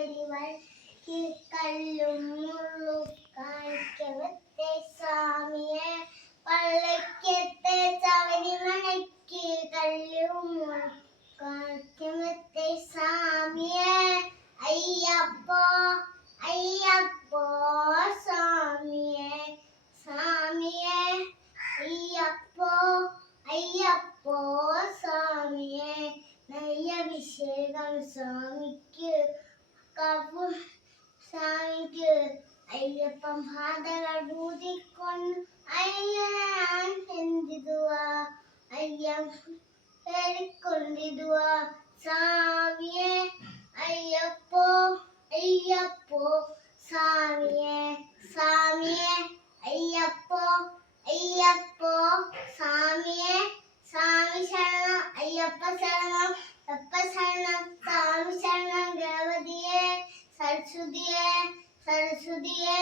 ശബരിമലയ്ക്ക് കല്ലും മുള്ളും കാണിക്കവത്തെ സ്വാമിയെ പള്ളക്കത്തെ ശബരിമലയ്ക്ക് കല്ലും മുള്ളും കാണിക്കവത്തെ സ്വാമിയെ അയ്യപ്പോ അയ്യപ്പോ സ്വാമിയെ സ്വാമിയെ അയ്യപ്പോ അയ്യപ്പോ സ്വാമിയെ നെയ്യഭിഷേകം സ്വാമിക്ക് സ്വാമിക്ക് അയ്യപ്പൻ പാതകൾ ഊതിക്കൊണ്ട് അയ്യൻ എന്തിടുക അയ്യക്കൊണ്ടിടുക സ്വാമിയെ അയ്യപ്പോ അയ്യപ്പോ സ്വാമിയെ സ്വാമിയെ അയ്യപ്പോ അയ്യപ്പോ സ്വാമിയെ സ്വാമി ശരണം അയ്യപ്പ ശരണം അപ്പ ശരണം സ്വാമി ശരണം ഗണപതിയെ സരസ്വതിയെ സരസ്വതിയെ